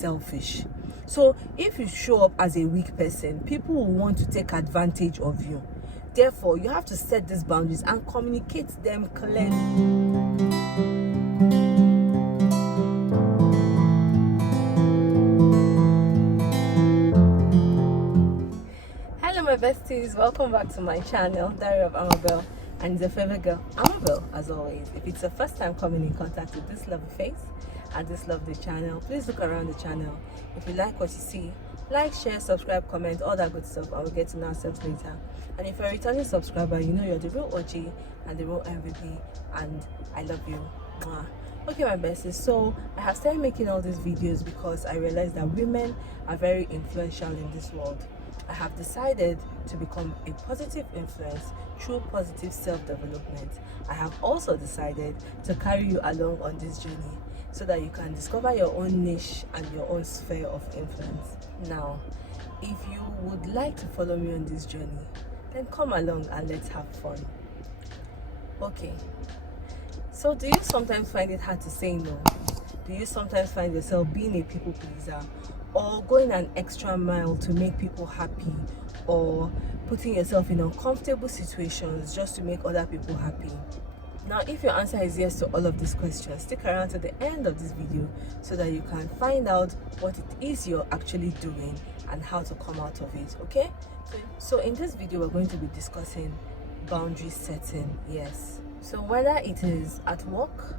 selfish. So if you show up as a weak person, people will want to take advantage of you. Therefore, you have to set these boundaries and communicate them clearly. Hello my besties, welcome back to my channel, Diary of Amabelle, and it's your favorite girl, Amabelle, as always. If it's your first time coming in contact with this lovely face and this lovely channel, please look around the channel. If you like what you see, like, share, subscribe, comment, all that good stuff, and we'll get to know ourselves later. And if you're a returning subscriber, you know you're the real OG and the real MVP, and I love you. Mwah. Okay my besties, so I have started making all these videos because I realized that women are very influential in this world. I have decided to become a positive influence through positive self-development. I have also decided to carry you along on this journey so that you can discover your own niche and your own sphere of influence. Now, if you would like to follow me on this journey, then come along and let's have fun. Okay, so do you sometimes find it hard to say no? Do you sometimes find yourself being a people pleaser, or going an extra mile to make people happy, or putting yourself in uncomfortable situations just to make other people happy? Now, if your answer is yes to all of these questions, stick around to the end of this video so that you can find out what it is you're actually doing and how to come out of it, okay? So in this video, we're going to be discussing boundary setting, yes. So whether it is at work,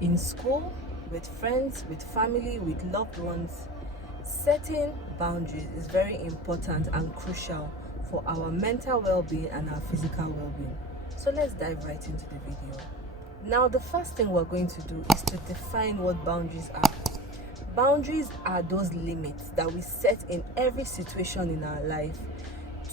in school, with friends, with family, with loved ones, setting boundaries is very important and crucial for our mental well-being and our physical well-being. So let's dive right into the video. Now, the first thing we're going to do is to define what boundaries are. Boundaries are those limits that we set in every situation in our life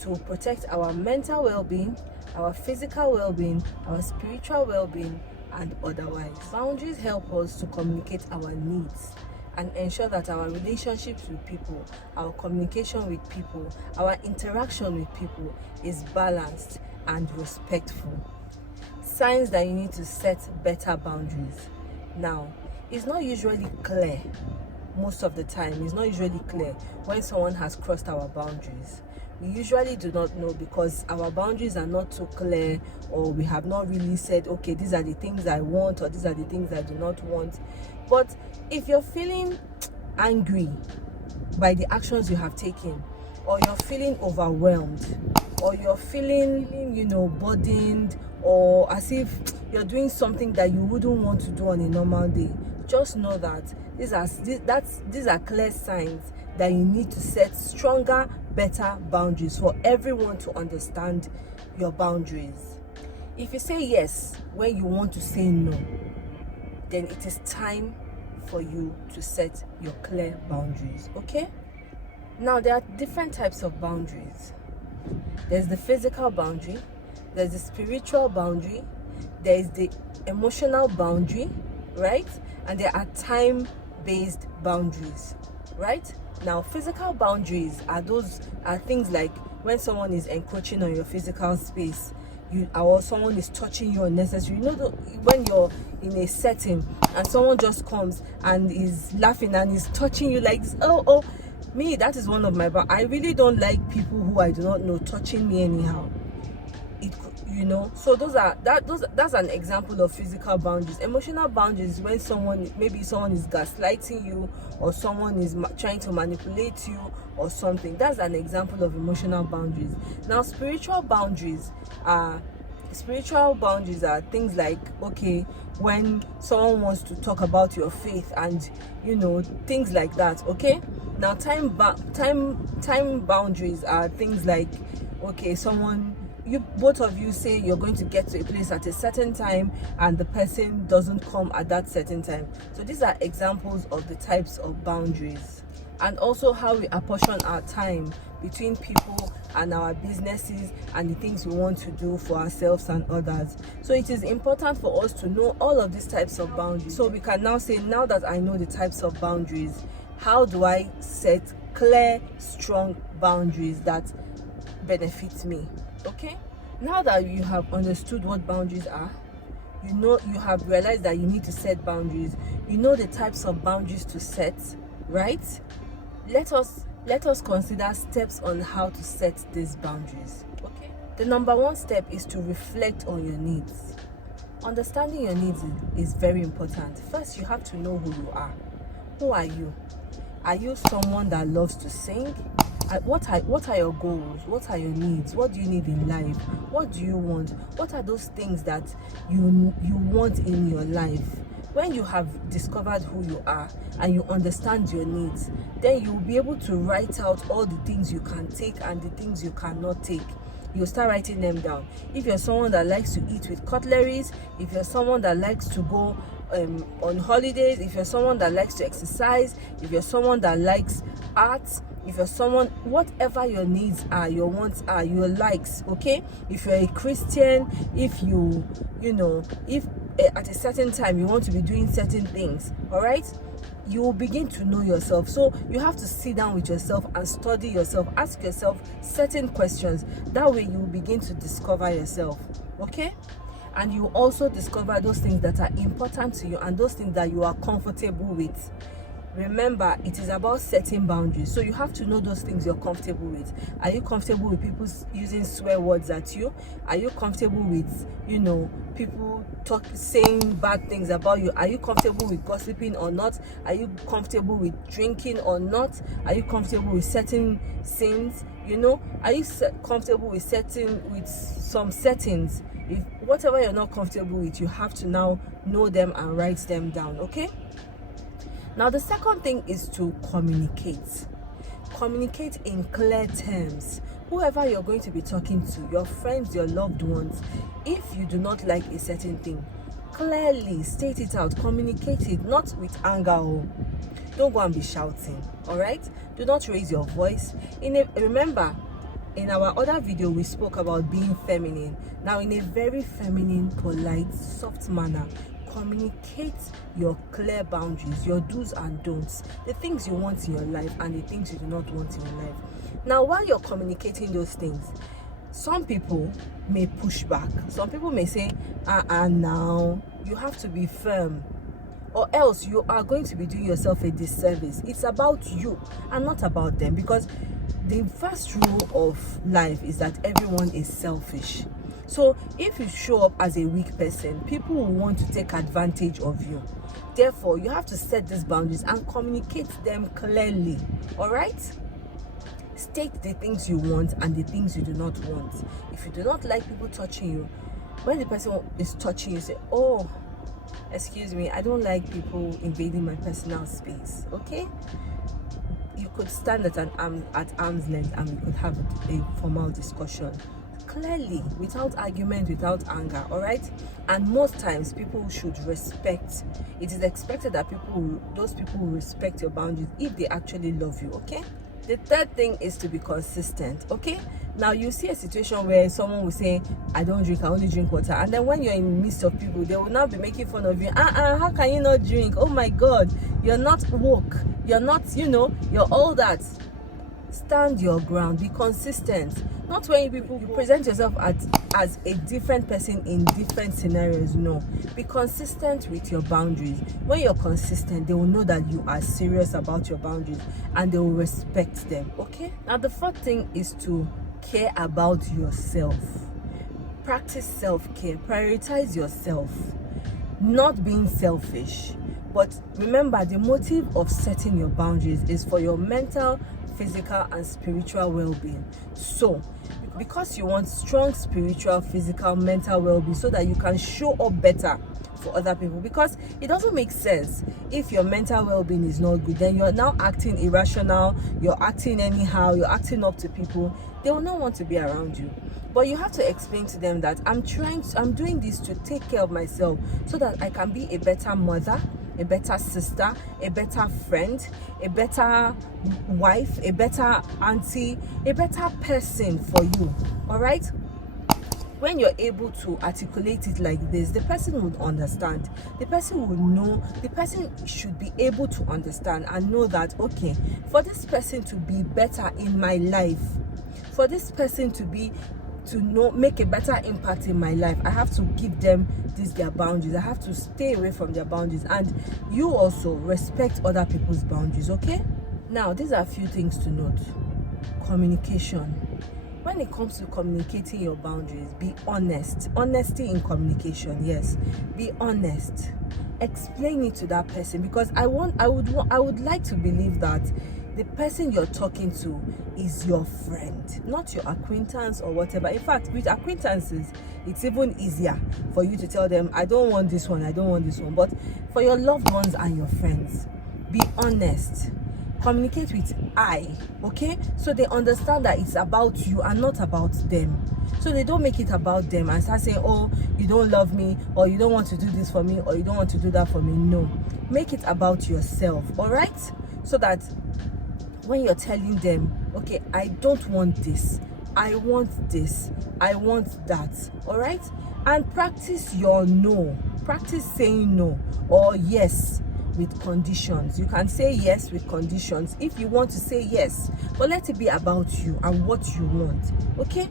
to protect our mental well-being, our physical well-being, our spiritual well-being, and otherwise. Boundaries help us to communicate our needs and ensure that our relationships with people, our communication with people, our interaction with people is balanced and respectful. Signs that you need to set better boundaries. Now, it's not usually clear. Most of the time, it's not usually clear when someone has crossed our boundaries. We usually do not know because our boundaries are not so clear, or we have not really said, okay, these are the things I want, or these are the things I do not want. But if you're feeling angry by the actions you have taken, or you're feeling overwhelmed, or you're feeling, burdened, or as if you're doing something that you wouldn't want to do on a normal day, just know that these are clear signs that you need to set stronger, better boundaries for everyone to understand your boundaries. If you say yes when you want to say no, then it is time for you to set your clear boundaries, okay? Now, there are different types of boundaries. There's the physical boundary, there's the spiritual boundary, there's the emotional boundary, right? And there are time-based boundaries, right? Now, physical boundaries are things like when someone is encroaching on your physical space, or someone is touching you unnecessarily. When you're in a setting and someone just comes and is laughing and is touching you like this, me, that is one of my I really don't like people who I do not know touching me anyhow. So that's an example of physical boundaries. Emotional boundaries, when someone is gaslighting you, or someone is trying to manipulate you or something. That's an example of emotional boundaries. Now, spiritual boundaries are things like, okay, when someone wants to talk about your faith and things like that, okay? Now, time boundaries are things like, okay, both of you say you're going to get to a place at a certain time and the person doesn't come at that certain time. So these are examples of the types of boundaries. And also how we apportion our time between people and our businesses and the things we want to do for ourselves and others. So it is important for us to know all of these types of boundaries. So we can now say, now that I know the types of boundaries, how do I set clear, strong boundaries that benefit me? Okay, now that you have understood what boundaries are, you have realized that you need to set boundaries, you know the types of boundaries to set, right? Let us consider steps on how to set these boundaries. Okay, the number one step is to reflect on your needs. Understanding your needs is very important. First, you have to know who you are. Who are you? Are you someone that loves to sing? What are your goals? What are your needs? What do you need in life? What do you want? What are those things that you want in your life? When you have discovered who you are and you understand your needs, then you'll be able to write out all the things you can take and the things you cannot take. You'll start writing them down. If you're someone that likes to eat with cutleries, if you're someone that likes to go on holidays, if you're someone that likes to exercise, if you're someone that likes art, if you're someone, whatever your needs are, your wants are, your likes, okay? If you're a Christian, if if at a certain time you want to be doing certain things, all right, you will begin to know yourself. So you have to sit down with yourself and study yourself. Ask yourself certain questions. That way you will begin to discover yourself, okay? And you also discover those things that are important to you and those things that you are comfortable with. Remember, it is about setting boundaries. So you have to know those things you're comfortable with. Are you comfortable with people using swear words at you? Are you comfortable with, people saying bad things about you? Are you comfortable with gossiping or not? Are you comfortable with drinking or not? Are you comfortable with certain sins? Are you comfortable with some settings? If whatever you're not comfortable with, you have to now know them and write them down, okay? Now, the second thing is to communicate. Communicate in clear terms. Whoever you're going to be talking to, your friends, your loved ones, if you do not like a certain thing, clearly state it out, communicate it, not with anger. Don't go and be shouting, all right? Do not raise your voice. Remember, in our other video, we spoke about being feminine. Now, in a very feminine, polite, soft manner, communicate your clear boundaries, your do's and don'ts, the things you want in your life and the things you do not want in your life. Now, while you're communicating those things, some people may push back. Some people may say, now you have to be firm, or else you are going to be doing yourself a disservice. It's about you and not about them, because the first rule of life is that everyone is selfish. So if you show up as a weak person, people will want to take advantage of you. Therefore, you have to set these boundaries and communicate them clearly, all right? State the things you want and the things you do not want. If you do not like people touching you, when the person is touching you, say, oh, excuse me, I don't like people invading my personal space, okay? You could stand at arm's length and we could have a formal discussion clearly, without argument, without anger, all right? And most times people should respect. It is expected that those people will respect your boundaries if they actually love you, okay? The third thing is to be consistent, okay? Now, you see a situation where someone will say, I don't drink, I only drink water. And then when you're in the midst of people, they will now be making fun of you. How can you not drink? Oh my God, you're not woke. You're not, you're all that. Stand your ground, be consistent. Not when you present yourself as a different person in different scenarios. No, be consistent with your boundaries. When you're consistent, they will know that you are serious about your boundaries and they will respect them, okay? Now, the fourth thing is to care about yourself. Practice self-care. Prioritize yourself. Not being selfish, but remember, the motive of setting your boundaries is for your mental, physical and spiritual well-being. So because you want strong spiritual, physical, mental well-being, so that you can show up better for other people, because it doesn't make sense if your mental well-being is not good, then you're now acting irrational, you're acting anyhow, you're acting up to people. They will not want to be around you. But you have to explain to them that I'm doing this to take care of myself, so that I can be a better mother, a better sister, a better friend, a better wife, a better auntie, a better person for you, all right? When you're able to articulate it like this, the person would understand. The person will know. The person should be able to understand and know that, okay, for this person to be better in my life, for this person to be to know, make a better impact in my life, I have to give them their boundaries. I have to stay away from their boundaries, and you also respect other people's boundaries. Okay, now these are a few things to note. Communication. When it comes to communicating your boundaries, be honest. Honesty in communication. Yes, be honest. Explain it to that person, because I would like to believe that the person you're talking to is your friend, not your acquaintance or whatever. In fact, with acquaintances, it's even easier for you to tell them, I don't want this one, I don't want this one. But for your loved ones and your friends, be honest. Communicate with I, okay? So they understand that it's about you and not about them. So they don't make it about them and start saying, oh, you don't love me, or you don't want to do this for me, or you don't want to do that for me. No, make it about yourself, all right? So that when you're telling them, okay, I don't want this, I want this, I want that, all right? And practice your no. Practice saying no or yes with conditions. You can say yes with conditions if you want to say yes, but let it be about you and what you want, okay?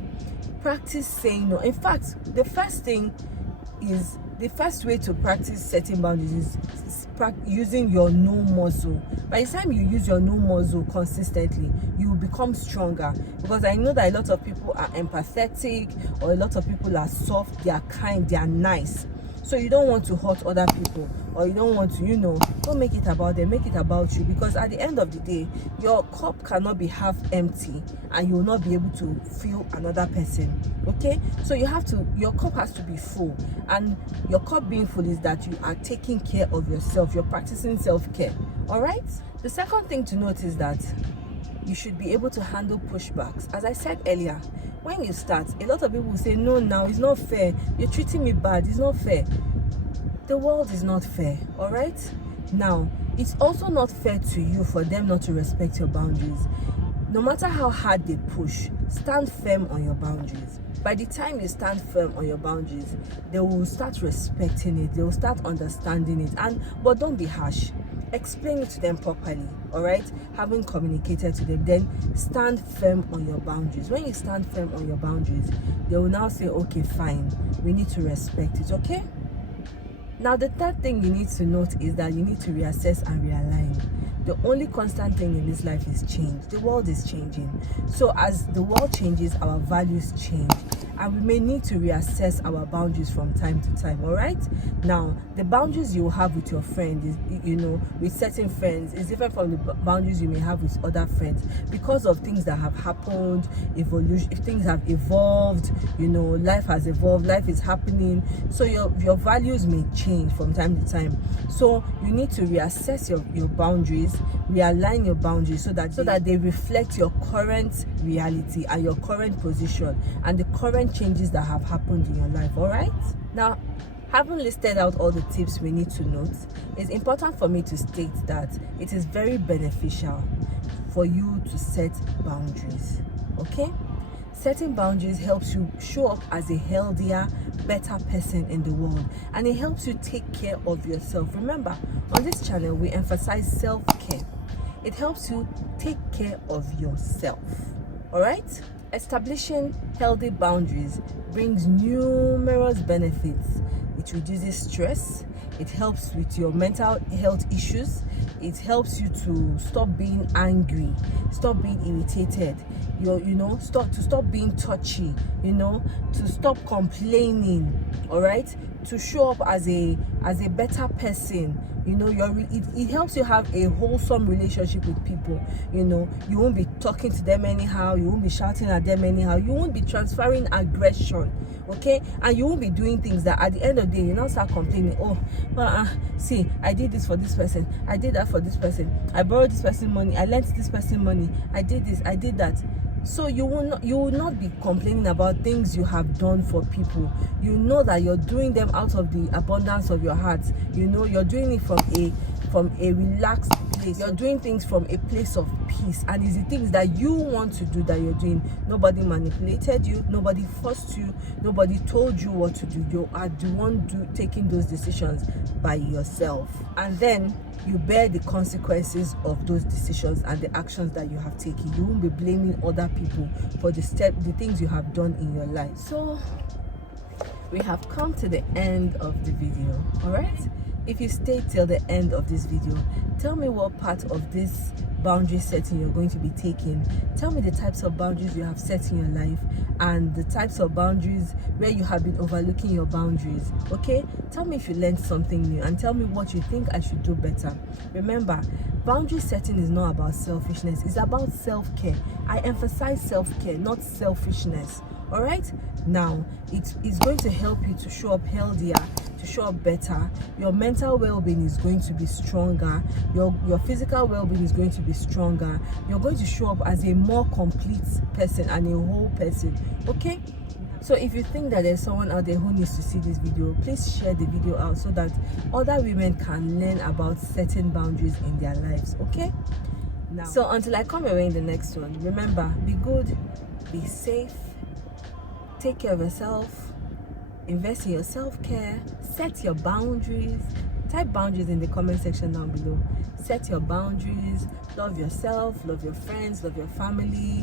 Practice saying no. In fact, the first way to practice setting boundaries is using your no muscle. By the time you use your no muscle consistently, you will become stronger, because I know that a lot of people are empathetic, or a lot of people are soft, they are kind, they are nice. So you don't want to hurt other people, or you don't want to, don't make it about them, make it about you, because at the end of the day, your cup cannot be half empty and you will not be able to fill another person, okay? So your cup has to be full, and your cup being full is that you are taking care of yourself, you're practicing self-care, all right? The second thing to note is that you should be able to handle pushbacks. As I said earlier, when you start, a lot of people will say, no, now it's not fair, you're treating me bad, it's not fair. The world is not fair, all right? Now, it's also not fair to you for them not to respect your boundaries. No matter how hard they push, stand firm on your boundaries. By the time you stand firm on your boundaries, they will start respecting it, they will start understanding it, but don't be harsh. Explain it to them properly, all right? Having communicated to them, then stand firm on your boundaries. When you stand firm on your boundaries, they will now say, okay, fine, we need to respect it, okay? Now, the third thing you need to note is that you need to reassess and realign. The only constant thing in this life is change. The world is changing. So as the world changes, our values change. And we may need to reassess our boundaries from time to time, all right? Now, the boundaries you have with your friend is, with certain friends is different from the boundaries you may have with other friends, because of things that have happened, evolution, things have evolved, life has evolved, life is happening. So your values may change from time to time. So you need to reassess your boundaries, realign your boundaries so that they reflect your current reality and your current position and the current changes that have happened in your life, all right? Now, having listed out all the tips we need to note, it's important for me to state that it is very beneficial for you to set boundaries, okay? Setting boundaries helps you show up as a healthier, better person in the world, and it helps you take care of yourself. Remember, on this channel, we emphasize self-care. It helps you take care of yourself, all right? Establishing healthy boundaries brings numerous benefits. It reduces stress. It helps with your mental health issues. It helps you to stop being angry, stop being irritated, stop being touchy, to stop complaining, all right? To show up as a better person. It helps you have a wholesome relationship with people. You won't be talking to them anyhow, you won't be shouting at them anyhow, you won't be transferring aggression, okay? And you won't be doing things that at the end of the day you now start complaining, oh, well, see, I did this for this person, I did that for this person, I borrowed this person money, I lent this person money, I did this, I did that. So you will not be complaining about things you have done for people. You know that you're doing them out of the abundance of your heart. You're doing it from a relaxed place. place. You're doing things from a place of peace, and it's the things that you want to do that you're doing. Nobody manipulated you, nobody forced you, nobody told you what to do. You are the one taking those decisions by yourself, and then you bear the consequences of those decisions and the actions that you have taken. You won't be blaming other people for the things you have done in your life. So we have come to the end of the video. All right, if you stay till the end of this video, tell me what part of this boundary setting you're going to be taking. Tell me the types of boundaries you have set in your life and the types of boundaries where you have been overlooking your boundaries. Okay, tell me if you learned something new, and tell me what you think I should do better. Remember, boundary setting is not about selfishness, it's about self-care. I emphasize self-care, not selfishness. All right, now it's going to help you to show up healthier, to show up better. Your mental well-being is going to be stronger, your physical well-being is going to be stronger. You're going to show up as a more complete person and a whole person. Okay, so if you think that there's someone out there who needs to see this video, please share the video out so that other women can learn about setting boundaries in their lives. Okay, now, so until I come away in the next one, remember, be good, be safe, take care of yourself, invest in your self-care, set your boundaries. Type boundaries in the comment section down below. Set your boundaries, love yourself, love your friends, love your family,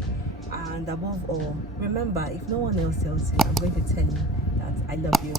and above all, remember, if no one else tells you, I'm going to tell you that I love you.